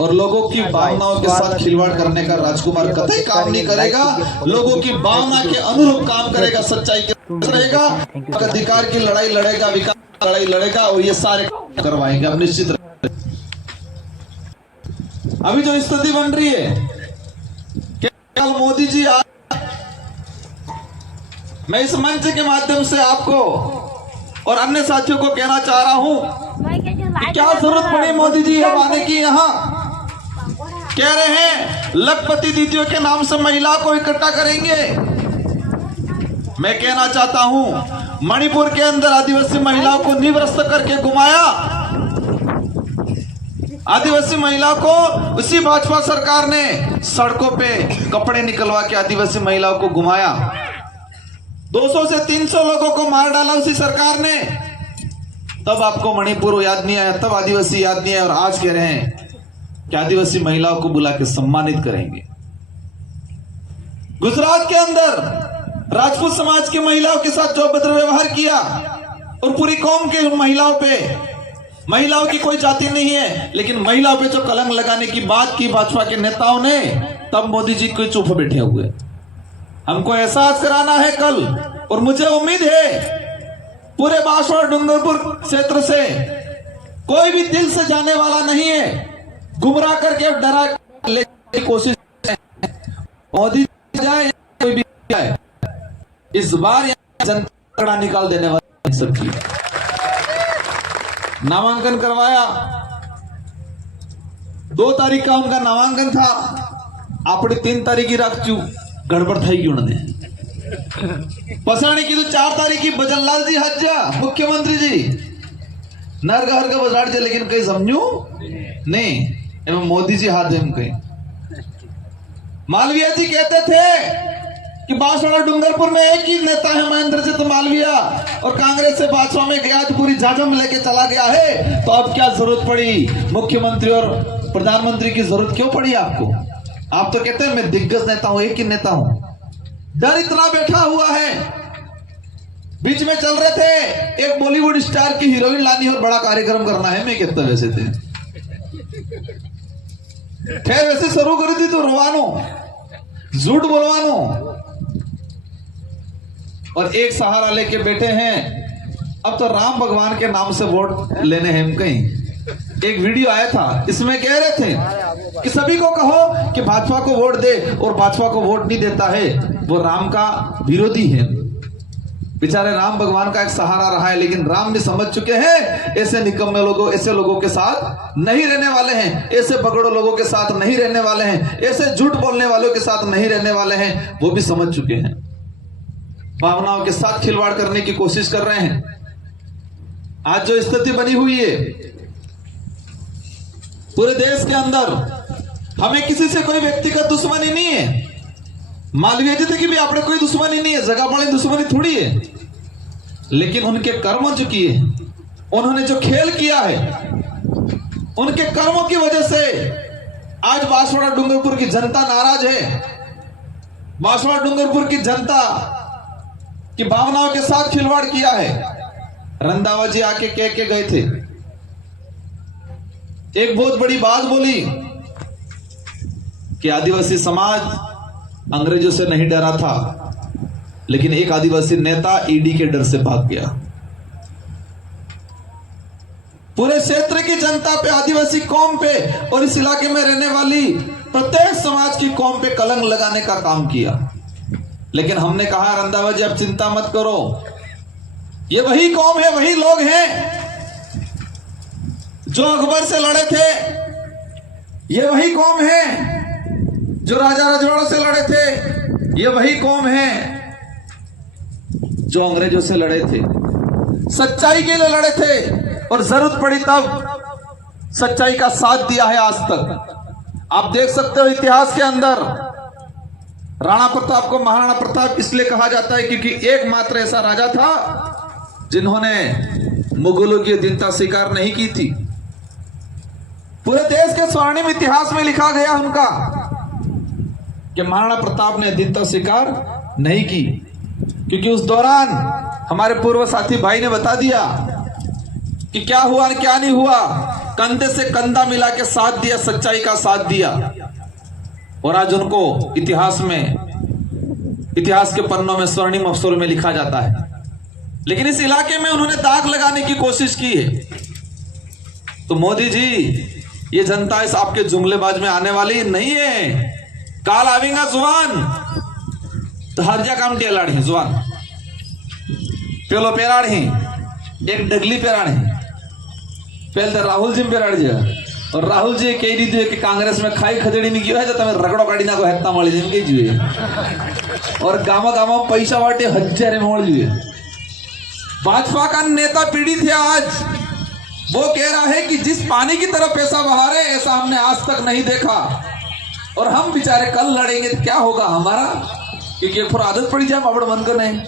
और लोगों की भावनाओं के साथ खिलवाड़ करने का राजकुमार कतई काम नहीं करेगा। लोगों की भावना के अनुरूप काम करेगा, सच्चाई के रहेगा, अधिकार की लड़ाई लड़ेगा, विकास की लड़ाई लड़ेगा और ये सारे करवाएंगे हम निश्चित। अभी जो स्थिति बन रही है, कल मोदी जी मैं इस मंच के माध्यम से आपको और अन्य साथियों को कहना चाह रहा हूं कि क्या जरूरत पड़ी मोदी जी अब आने की। यहाँ कह रहे हैं लखपति दीदियों के नाम से महिला को इकट्ठा करेंगे। मैं कहना चाहता हूं मणिपुर के अंदर आदिवासी महिलाओं को निवृत्त करके घुमाया, आदिवासी महिला को उसी भाजपा सरकार ने सड़कों पे कपड़े निकलवा के आदिवासी महिलाओं को घुमाया। 200 से 300 लोगों को मार डाला उसी सरकार ने। तब आपको मणिपुर याद नहीं आया, तब आदिवासी याद नहीं आया, और आज कह रहे हैं कि आदिवासी महिलाओं को बुला के सम्मानित करेंगे। गुजरात के अंदर राजपूत समाज की महिलाओं के साथ जो अभद्र व्यवहार किया और पूरी कौम के महिलाओं पे, महिलाओं की कोई जाति नहीं है लेकिन महिलाओं पे जो कलंक लगाने की बात की भाजपा के नेताओं ने, तब मोदी जी को चुप बैठे हुए। हमको एहसास कराना है कल, और मुझे उम्मीद है पूरे बांसवाड़ा डूंगरपुर क्षेत्र से कोई भी दिल से जाने वाला नहीं है, गुमराह करके डरा लेने की कोशिश है। मोदी जाए कोई भी जाए, इस बार जनता निकाल देने वाले सबकी। नामांकन करवाया, 2 तारीख का उनका नामांकन था, आपने 3 तारीख की रात क्यों गड़बड़ थी क्यों ने पसाने की, तो 4 तारीख की भजनलाल जी हज्जा मुख्यमंत्री जी नरगहर का बजाड़ जे, लेकिन कहीं समझू नहीं एवं मोदी जी हाथ हम कहीं। मालविया जी कहते थे कि बांसवाड़ा डूंगरपुर में एक ही नेता है महेंद्र सिंह मालविया, और कांग्रेस से भाजपा में गया तो पूरी झाझम लेके चला गया है। तो अब क्या जरूरत पड़ी मुख्यमंत्री और प्रधानमंत्री की जरूरत क्यों पड़ी आपको? आप तो कहते हैं मैं दिग्गज नेता हूं, एक ही नेता हूं। डर इतना बैठा हुआ है। बीच में चल रहे थे एक बॉलीवुड स्टार की हीरोइन लानी और बड़ा कार्यक्रम करना है, मैं कहता वैसे थे खैर वैसे शुरू करी थी तो रोवानो झूठ बोलवानो, और एक सहारा लेके बैठे हैं। अब तो राम भगवान के नाम से वोट लेने हैं कहीं। एक वीडियो आया था, इसमें कह रहे थे कि सभी को कहो कि भाजपा को वोट दे, और भाजपा को वोट नहीं देता है वो राम का विरोधी है। बेचारे राम भगवान का एक सहारा रहा है, लेकिन राम भी समझ चुके हैं ऐसे निकम्मे लोगों, ऐसे लोगों के साथ नहीं रहने वाले हैं, ऐसे बगड़ों लोगों के साथ नहीं रहने वाले हैं, ऐसे झूठ बोलने वालों के साथ नहीं रहने वाले हैं। वो भी समझ चुके हैं, भावनाओं के साथ खिलवाड़ करने की कोशिश कर रहे हैं। आज जो स्थिति बनी हुई है पूरे देश के अंदर, हमें किसी से कोई व्यक्तिगत दुश्मनी नहीं है। मालवीय जी की भी आपने कोई दुश्मनी नहीं है, जगह वाली दुश्मनी थोड़ी है, लेकिन उनके कर्म जो किए, उन्होंने जो खेल किया है, उनके कर्मों की वजह से आज बांसवाड़ा डूंगरपुर की जनता नाराज है। बांसवाड़ा डूंगरपुर की जनता की भावनाओं के साथ खिलवाड़ किया है। रंधावा जी आके कह के गए थे, एक बहुत बड़ी बात बोली कि आदिवासी समाज अंग्रेजों से नहीं डरा था, लेकिन एक आदिवासी नेता ईडी के डर से भाग गया। पूरे क्षेत्र की जनता पे, आदिवासी कौम पे और इस इलाके में रहने वाली प्रत्येक समाज की कौम पे कलंक लगाने का काम किया। लेकिन हमने कहा रंधावा जी आप चिंता मत करो, ये वही कौम है, वही लोग हैं जो अकबर से लड़े थे, ये वही कौम है जो राजा रजवाड़ों से लड़े थे, ये वही कौम है जो अंग्रेजों से लड़े थे, सच्चाई के लिए लड़े थे, और जरूरत पड़ी तब सच्चाई का साथ दिया है आज तक। आप देख सकते हो इतिहास के अंदर राणा प्रताप को महाराणा प्रताप इसलिए कहा जाता है क्योंकि एकमात्र ऐसा राजा था जिन्होंने मुगलों की अधीनता स्वीकार नहीं की थी। पूरे देश के स्वर्णिम इतिहास में लिखा गया उनका कि महाराणा प्रताप ने अधीनता स्वीकार नहीं की, क्योंकि उस दौरान हमारे पूर्व साथी भाई ने बता दिया कि क्या हुआ और क्या नहीं हुआ। कंधे से कंधा मिला के साथ दिया, सच्चाई का साथ दिया, और आज उनको इतिहास के पन्नों में स्वर्णिम अक्षरों में लिखा जाता है। लेकिन इस इलाके में उन्होंने दाग लगाने की कोशिश की है। तो मोदी जी, ये जनता इस आपके जुमलेबाज में आने वाली नहीं है। काल आवेगा जुबान तो हर जगह काम टेलाड़ी जुबान पेलो पेराड़ी, एक डगली पेराड़ी पहले तो राहुल जी पेराड़ जी, और राहुल जी कह दी थी कि कांग्रेस में खाई खजड़ी नहीं किया है तो तमें रगड़ो काढ़ी ना को हेत्ता मળી જેમ કે जुए, और गामा गामा पैसा वाटे हजारे मोड़ जुए। भाजपा का नेता पीड़ित है आज, वो कह रहा है कि जिस पानी की तरफ पैसा बहा रहे ऐसा हमने आज तक नहीं देखा, और हम बेचारे कल लड़ेंगे तो क्या होगा हमारा, क्योंकि एक आदत पड़ी जाए बाबड़ मन कर नहीं।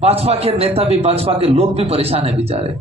भाजपा के नेता भी, भाजपा के लोग भी परेशान है बेचारे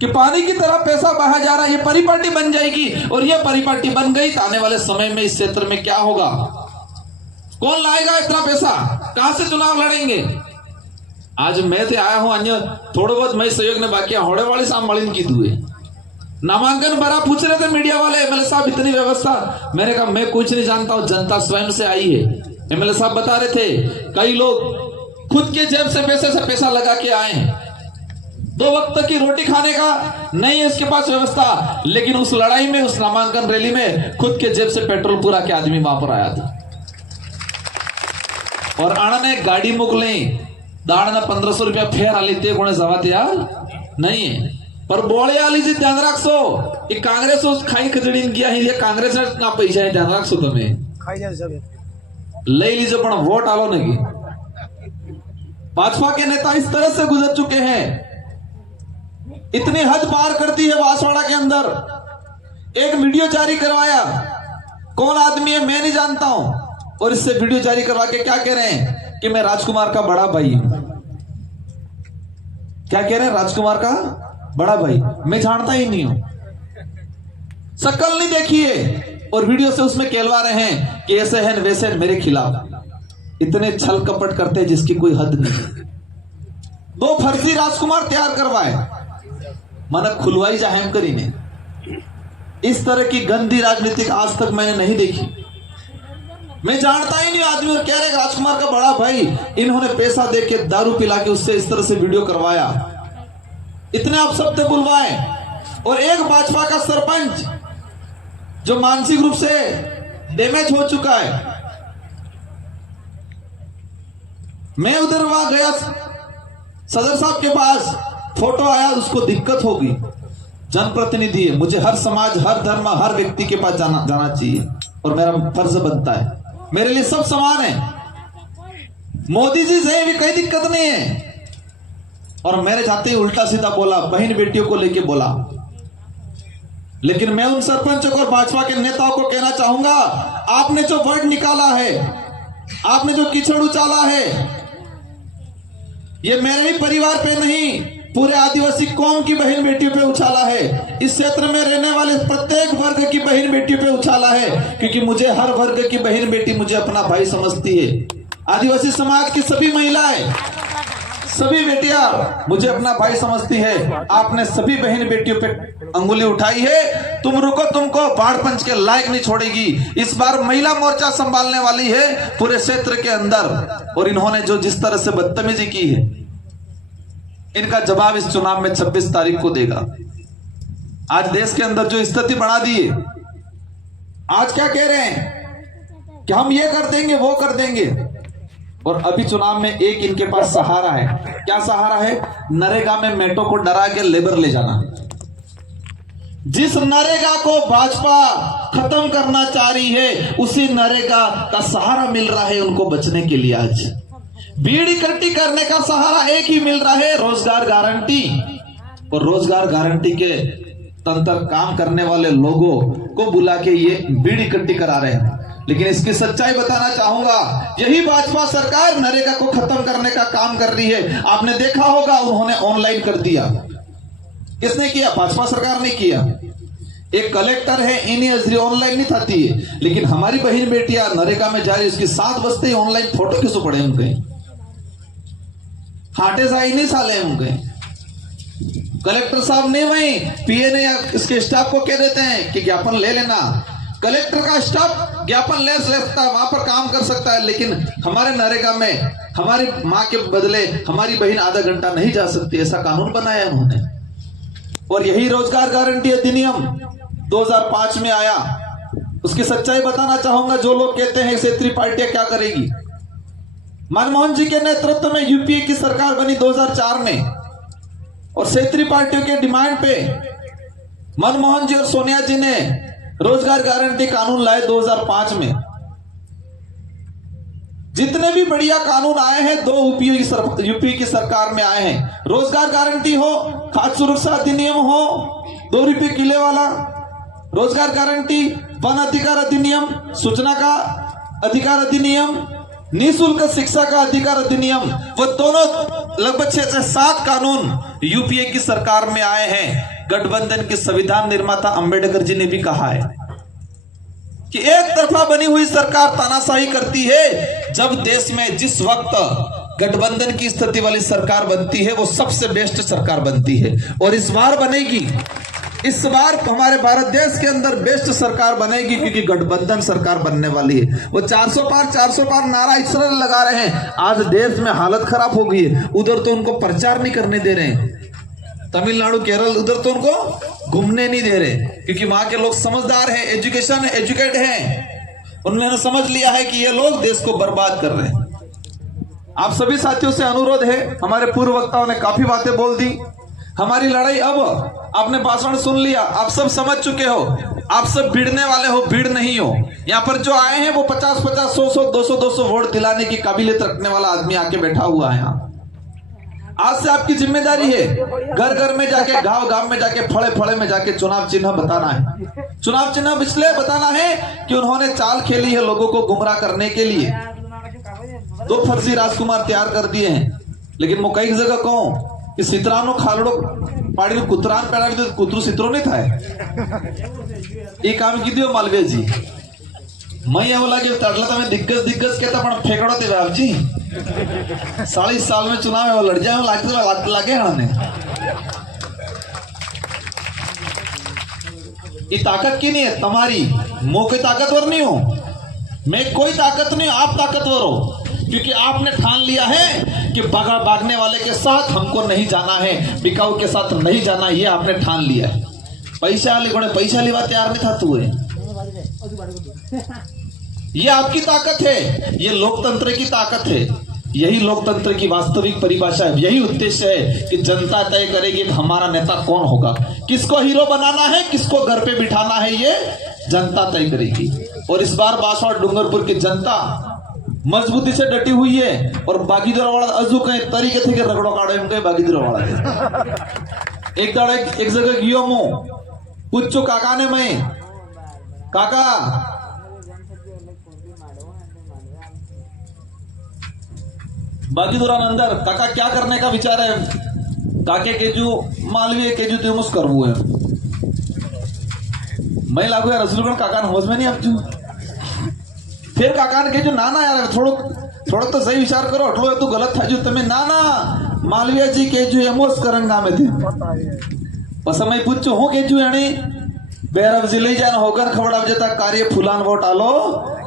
कि पानी की तरह पैसा बहा जा रहा है, ये परिपाटी बन जाएगी, और ये परिपाटी बन गई तो आने वाले समय में इस क्षेत्र में क्या होगा, कौन लाएगा इतना पैसा, कहां से चुनाव लड़ेंगे। आज मैं तो आया हूं, अन्य थोड़ा बहुत मैं सहयोग ने बाकी होड़े वाले सांभाली की दुए नामांकन भरा, पूछ रहे थे मीडिया वाले एमएलए साहब इतनी व्यवस्था, मैंने कहा मैं कुछ नहीं जानता हूं, जनता स्वयं से आई है। एमएलए साहब बता रहे थे कई लोग खुद के जेब से पैसा लगा के आए हैं, 2 वक्त की रोटी खाने का नहीं है इसके पास व्यवस्था, लेकिन उस लड़ाई में, उस नामांकन रैली में खुद के जेब से पेट्रोल पूरा के आदमी वहां पर आया था। और आना ने गाड़ी मोकले दाड़ 1500 रुपया फेर आली ते कोने जवाते यार नहीं है, पर बोले आली जी ध्यान रखो, ये कांग्रेस उस खाई खजड़ी गया है, ये कांग्रेस ना पैसा है, ध्यान रखो तुम्हें ले लीजिए पण वोट आलो नहीं। भाजपा के नेता इस तरह से गुजर चुके हैं, इतनी हद पार करती है बांसवाड़ा के अंदर। एक वीडियो जारी करवाया, कौन आदमी है मैं नहीं जानता हूं, और इससे वीडियो जारी करवा के क्या कह रहे हैं कि मैं राजकुमार का बड़ा भाई हूं। क्या कह रहे हैं, राजकुमार का बड़ा भाई, मैं जानता ही नहीं हूं, शकल नहीं देखी है, और वीडियो से उसमें कहलवा रहे हैं कि ऐसे हैं वैसे हैं मेरे खिलाफ। इतने छल कपट करते हैं जिसकी कोई हद नहीं। 2 फर्जी राजकुमार तैयार करवाए, मन खुलवाई जाहेम करी ने। इस तरह की गंदी राजनीतिक आज तक मैंने नहीं देखी, मैं जानता ही नहीं आदमी, और कह रहे राजकुमार का बड़ा भाई, इन्होंने पैसा देके दारू पिला के उससे इस तरह से वीडियो करवाया, इतने अपशब्द बुलवाए। और एक भाजपा का सरपंच जो मानसिक रूप से डैमेज हो चुका है, मैं उधर वहां गया सदर साहब के पास, फोटो आया, उसको दिक्कत होगी, जनप्रतिनिधि है, मुझे हर समाज, हर धर्म, हर व्यक्ति के पास जाना चाहिए, और मेरा फर्ज बनता है, मेरे लिए सब समान है। मोदी जी से भी कोई दिक्कत नहीं है, और मेरे जाते ही उल्टा सीधा बोला, बहन बेटियों को लेके बोला। लेकिन मैं उन सरपंचों और भाजपा के नेताओं को कहना चाहूंगा, आपने जो वर्ड निकाला है, आपने जो कीचड़ उछाला है, ये मेरे ही परिवार पे नहीं, पूरे आदिवासी कौम की बहन बेटियों पे उछाला है, इस क्षेत्र में रहने वाले प्रत्येक वर्ग की बहन बेटियों पे उछाला है, क्योंकि मुझे हर वर्ग की बहन बेटी मुझे अपना भाई समझती है। आदिवासी समाज की सभी महिलाएं, सभी बेटियां मुझे अपना भाई समझती है। आपने सभी बहन बेटियों पे अंगुली उठाई है, तुम रुको, तुमको बाढ़ पंच के लायक नहीं छोड़ेगी। इस बार महिला मोर्चा संभालने वाली है पूरे क्षेत्र के अंदर, और इन्होंने जो जिस तरह से बदतमीजी की है, इनका जवाब इस चुनाव में 26 तारीख को देगा। आज देश के अंदर जो स्थिति बढ़ा दी है, आज क्या कह रहे हैं कि हम ये कर देंगे, वो कर देंगे, और अभी चुनाव में एक इनके पास सहारा है। क्या सहारा है? नरेगा में मेटो को डरा के लेबर ले जाना। जिस नरेगा को भाजपा खत्म करना चाह रही है, उसी नरेगा का सहारा मिल रहा है उनको बचने के लिए। आज भीड़ इकट्ठी करने का सहारा एक ही मिल रहा है, रोजगार गारंटी। और रोजगार गारंटी के तंत्र काम करने वाले लोगों को बुला के ये भीड़ इकट्ठी करा रहे हैं। लेकिन इसकी सच्चाई बताना चाहूंगा, यही भाजपा सरकार नरेगा को खत्म करने का काम कर रही है। आपने देखा होगा, उन्होंने ऑनलाइन कर दिया। किसने किया? भाजपा सरकार ने किया। एक कलेक्टर है, इन्हीं हजरी ऑनलाइन नहीं थाती है, लेकिन हमारी बहन बेटियां नरेगा में जा रही, उसकी 7 बजते ही ऑनलाइन फोटो किसो पड़े उनके हाटे जाई नहीं साले उनके। कलेक्टर साहब ने वही पीए ने या इसके स्टाफ को कह देते हैं कि ज्ञापन ले लेना। कलेक्टर का स्टाफ ज्ञापन ले सकता है, वहां पर काम कर सकता है, लेकिन हमारे नरेगा में हमारी माँ के बदले हमारी बहन आधा घंटा नहीं जा सकती, ऐसा कानून बनाया उन्होंने। और यही रोजगार गारंटी अधिनियम 2005 में आया। उसकी सच्चाई बताना चाहूंगा। जो लोग कहते हैं क्षेत्रीय पार्टियां क्या करेगी, मनमोहन जी के नेतृत्व में यूपीए की सरकार बनी 2004 में, और क्षेत्रीय पार्टियों के डिमांड पे मनमोहन जी और सोनिया जी ने रोजगार गारंटी कानून लाए 2005 में। जितने भी बढ़िया कानून आए हैं, 2 यूपी की सरकार में आए हैं। रोजगार गारंटी हो, खाद्य सुरक्षा अधिनियम हो, 2 रुपये किलो वाला रोजगार गारंटी, वन अधिकार अधिनियम, सूचना का अधिकार अधिनियम, निःशुल्क शिक्षा का अधिकार अधिनियम, वो दोनों लगभग 6 से 7 कानून यूपीए की सरकार में आए हैं। गठबंधन के संविधान निर्माता अंबेडकर जी ने भी कहा है कि एक तरफा बनी हुई सरकार तानाशाही करती है। जब देश में जिस वक्त गठबंधन की स्थिति वाली सरकार बनती है, वो सबसे बेस्ट सरकार बनती है। और इस बार बनेगी, इस बार हमारे भारत देश के अंदर बेस्ट सरकार बनेगी, क्योंकि गठबंधन सरकार बनने वाली है। वो 400 पार नारा इसलिए लगा रहे हैं, आज देश में हालत खराब हो गई है। उधर तो उनको प्रचार नहीं करने दे रहे हैं, तमिलनाडु केरल, उधर तो उनको घूमने नहीं दे रहे, क्योंकि वहां के लोग समझदार हैं, एजुकेट हैं। उन्होंने समझ लिया है कि ये लोग देश को बर्बाद कर रहे हैं। आप सभी साथियों से अनुरोध है, हमारे पूर्व वक्ताओं ने काफी बातें बोल दी। हमारी लड़ाई अब, आपने भाषण सुन लिया, आप सब समझ चुके हो, आप सब भिड़ने वाले हो, भीड़ नहीं हो। यहाँ पर जो आए हैं वो 50-50, 100-100, 200 वोट दिलाने की काबिलियत रखने वाला आदमी आके बैठा हुआ है यहाँ। आज से आपकी जिम्मेदारी है, घर घर में जाके, गांव गांव में जाके, फड़े फड़े में जाके चुनाव चिन्ह बताना है। चुनाव चिन्ह इसलिए बताना है कि उन्होंने चाल खेली है लोगों को गुमराह करने के लिए। 2 फर्जी राजकुमार तैयार कर दिए हैं, लेकिन मैं कई जगह कहूं कि सितरानो खालड़ो पाड़ी में कुतरान पैराड़ी तो कुतरू सितरो नहीं था। ये काम कीधो मालवीय जी, मैं એવું લાગે તડલા તમે દિગ્ગજ કહેતા પણ ફેંકડો તે બાપજી 40 साल में चुनाव है, वो लड़ जाए लागे हने। ये ताकत की नहीं है तुम्हारी, मैं कोई ताकतवर नहीं हूं, मैं कोई ताकत नहीं, आप ताकतवर हो, क्योंकि आपने ठान लिया है कि भागने वाले के साथ हमको नहीं जाना है, बिकाऊ के साथ नहीं जाना, ये आपने ठान लिया है। पैसा लेवा तैयार नहीं था तू है। ये आपकी ताकत है, ये लोकतंत्र की ताकत है। यही लोकतंत्र की वास्तविक परिभाषा है, यही उद्देश्य है कि जनता तय करेगी कि हमारा नेता कौन होगा, किसको हीरो बनाना है, किसको घर पे बिठाना है, ये जनता तय करेगी। और इस बार बांसवाड़ा डूंगरपुर की जनता मजबूती से डटी हुई है। और बागीदोरा अजू कहीं तरीके थे कि रगड़ो काढ़ो एम कहीं बागीदोरा एक दाड़ा एक जगह गियो मु पूछो काका ने, मैं काका बागीदोरा अंदर काका क्या करने का विचार है? काके केजू मालवीय केजू तेमुस करवू है। मैं लागू यार रसूलगढ़ काका समझ में नहीं आपजू। फिर काका ने केजू ना ना यार थोड़ा तो सही विचार करो, अटलो है तो गलत था जो तुम्हें ना ना मालवीय जी केजू एमोस करंगा में थे। बस मैं पूछो हूँ केजू यानी बेरब जिले जान होकर खबड़ाव जता कार्य फुलान वोट आलो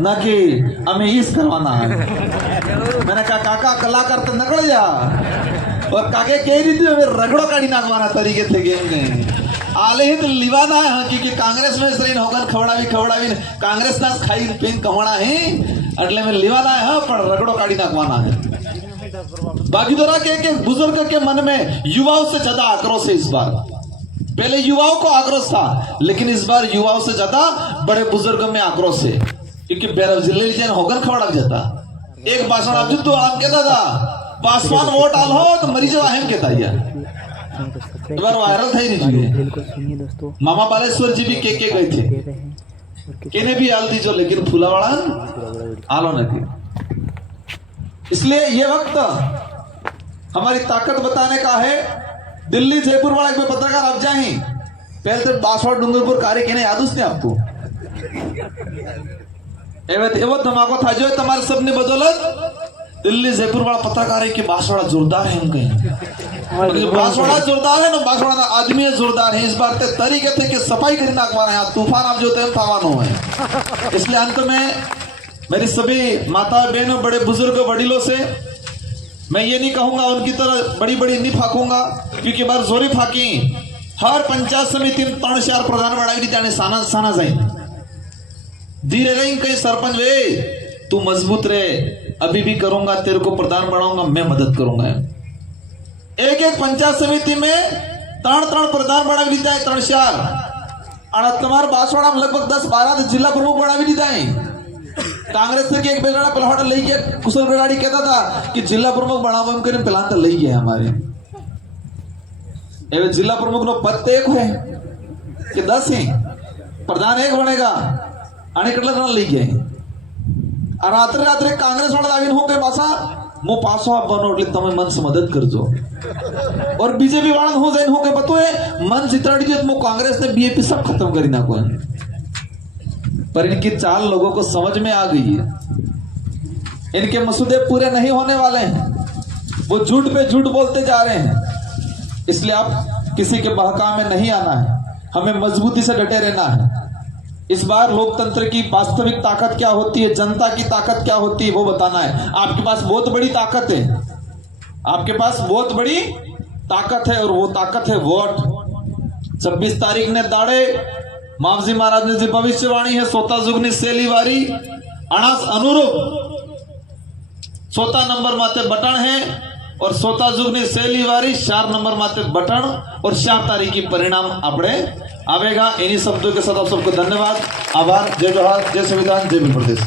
ना कि हमें इस करवाना है। मैंने कहा काका कलाकार तो नकड़ जा, और काके कह रही थी रगड़ो काड़ी नागवाना तरीके थे गेम में आले ही तो लिवाना है, क्योंकि कांग्रेस में श्री होकर खवड़ावी कांग्रेस ना खाई पेन कहना है, अगले में लिवाना है पर रगड़ो काड़ी नागवाना है। बागीदोरा के बुजुर्ग के मन में युवाओं से ज्यादा आक्रोश है इस बार। पहले युवाओं को आक्रोश था, लेकिन इस बार युवाओं से ज्यादा बड़े बुजुर्ग में आक्रोश है, क्योंकि बेरब जिले जन होकर खवड़ा जाता एक भाषण आप तो आम कहता था पासवान वोट आल हो तो मरीज अहम कहता बार वायरल था ही नहीं। मामा बालेश्वर जी भी के गए थे, केने भी आल दीजो, लेकिन फूलावाड़ा आलो नहीं। इसलिए ये वक्त हमारी ताकत बताने का है। दिल्ली जयपुर वाला एक पत्रकार आप जाए पहले तो बांसवाड़ा डूंगरपुर कार्य केने याद उसने आपको एवं धमाको था जो तुम्हारे सबने बदौलत दिल्ली जयपुर वाला पत्रकार है कि बांसवाड़ा जोरदार है हम कहीं जो बांसवाड़ा जोरदार है ना, बांसवाड़ा आदमी है जोरदार है। इस बार ते तरीके थे कि सफाई करी नाकवाना है, तूफान आप जो थे थावानो है। इसलिए अंत में मेरी सभी माता बहनों, बड़े बुजुर्ग, वडीलों से मैं ये नहीं कहूंगा उनकी तरह बड़ी बड़ी नहीं फाकूंगा, क्योंकि बार जोरी फाकी हर पंचायत समिति में 3-4 प्रधान बढ़ाई त्याने साना साना जाए धीरे रही कहीं सरपंच वे तू मजबूत रहे, अभी भी करूंगा, तेरे को प्रधान बनाऊंगा, मैं मदद करूंगा। एक एक पंचायत समिति में 3 प्रधान बना भी दीता है, 3-4 और तुम्हारे बांसवाड़ा में लगभग 10-12 जिला प्रमुख बना भी दीता है। कांग्रेस से एक बेगड़ा पलवाड़ा ले गया, कुशल गराड़ी कहता था कि जिला प्रमुख बनावा हम करें, पिलान तो ले गया हमारे एवं जिला प्रमुख नो पद एक है कि 10 है, प्रधान एक बनेगा आणि कटला जण ले गया और रात्रि रात्रि कांग्रेस वाला दाविन हो गए पासा मो पासो आप बनोटले तमे मन से मदद करजो और बीजेपी वाला हो जाइन हो गए पतो है मन जितराड़ी जो मो कांग्रेस ने बीएपी सब खत्म करी ना को। पर इनकी चाल लोगों को समझ में आ गई है, इनके मसूदे पूरे नहीं होने वाले हैं, वो झूठ पे झूठ बोलते जा रहे हैं। इसलिए आप किसी के बहकावे में नहीं आना है, हमें मजबूती से डटे रहना है। इस बार लोकतंत्र की वास्तविक ताकत क्या होती है, जनता की ताकत क्या होती है, वो बताना है। आपके पास बहुत बड़ी ताकत है, आपके पास बहुत बड़ी ताकत है और वो ताकत है वोट। 26 तारीख ने दाड़े मावजी महाराज ने जी भविष्यवाणी है, सोता जुगनी सेली वारी अणास अनुरूप 14 नंबर माते बटन है और सोता जुगनी सेली वारी 4 नंबर माते बटन और 4 तारीख की परिणाम आपने आवेगा। इन्हीं शब्दों के साथ आप सबको धन्यवाद, आभार। जय जोहार, जय संविधान, जय भील प्रदेश।